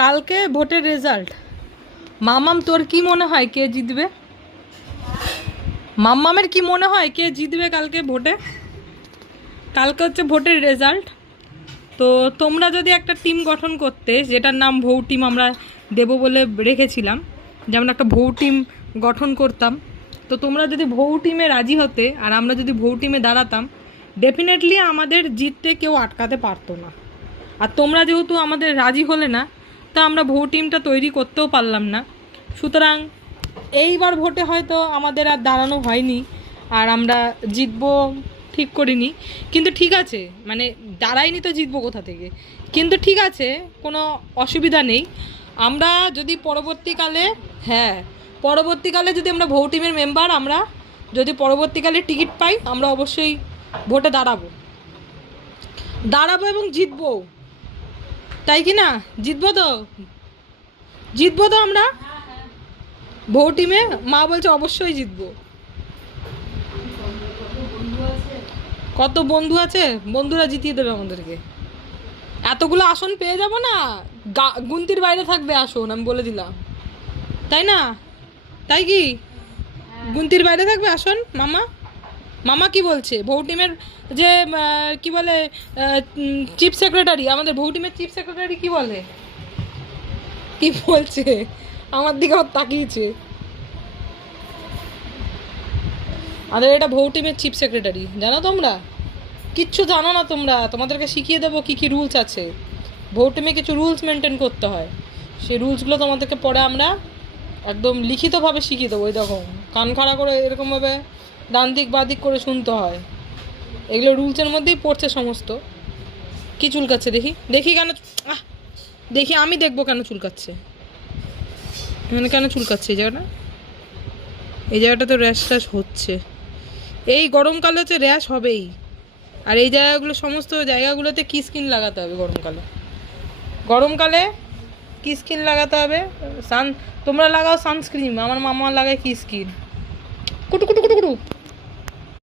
কালকে ভোটের রেজাল্ট। মামাম, তোর কি মনে হয় কে জিতবে? মাম্মামের কি মনে হয় কে জিতবে কালকে ভোটে? কালকে হচ্ছে ভোটের রেজাল্ট। তো তোমরা যদি একটা টিম গঠন করতে, যেটার নাম ভৌ টিম আমরা দেব বলে রেখেছিলাম, যেমন একটা ভৌ টিম গঠন করতাম, তো তোমরা যদি ভৌ টিমে রাজি হতে আর আমরা যদি ভৌ টিমে দাঁড়াতাম, ডেফিনেটলি আমাদের জিততে কেউ আটকাতে পারতো না। আর তোমরা যেহেতু আমাদের রাজি হলে না, তা আমরা ভৌ টিমটা তৈরি করতেও পারলাম না। সুতরাং এইবার ভোটে হয়তো আমাদের আর দাঁড়ানো হয়নি, আর আমরা জিতবো ঠিক করিনি। কিন্তু ঠিক আছে, মানে দাঁড়াইনি তো জিতবো কোথা থেকে? কিন্তু ঠিক আছে, কোনো অসুবিধা নেই। আমরা যদি পরবর্তীকালে যদি আমরা ভৌ টিমের মেম্বার, আমরা যদি পরবর্তীকালে টিকিট পাই, আমরা অবশ্যই ভোটে দাঁড়াবো এবং জিতবো। তাই কি না? জিতবো তো আমরা ভৌ টিমে। মা বলছে অবশ্যই জিতবো। কত বন্ধু আছে, বন্ধুরা জিতিয়ে দেবে আমাদেরকে। এতগুলো আসন পেয়ে যাব না, গুনতির বাইরে থাকবে আসন, আমি বলে দিলাম। তাই না? তাই কি? গুনতির বাইরে থাকবে আসন। মামা কি বলছে? ভৌ টিমের যে কি বলে চিফ সেক্রেটারি, আমাদের ভৌ টিমের চিফ সেক্রেটারি কি বলে, কি বলছে? আমার দিকে আবার তাকিয়েছে। আমাদের এটা ভৌ টিমের চিফ সেক্রেটারি, জানো তোমরা? কিচ্ছু জানো না তোমরা, তোমাদেরকে শিখিয়ে দেবো কী কী রুলস আছে। ভৌ টিমে কিছু রুলস মেনটেন করতে হয়, সেই রুলসগুলো তোমাদেরকে পরে আমরা একদম লিখিতভাবে শিখিয়ে দেবো। ওই দেখো, কান খাড়া করে এরকমভাবে ডান দিক বাঁ দিক করে শুনতে হয়। এগুলো রুলসের মধ্যেই পড়ছে সমস্ত। কী চুলকাচ্ছে দেখি? কেন? দেখি, আমি দেখবো কেন চুলকাচ্ছে। এখানে কেন চুলকাচ্ছে? এই জায়গাটা তো র্যাশ ট্যাশ হচ্ছে। এই গরমকালে হচ্ছে র্যাশ হবেই। আর এই জায়গাগুলো, সমস্ত জায়গাগুলোতে কি স্কিন লাগাতে হবে গরমকালে কি স্কিন লাগাতে হবে? তোমরা লাগাও সানস্ক্রিন, আমার মামা লাগায় কি স্কিন, কুটু কুটু কুটু কুটু।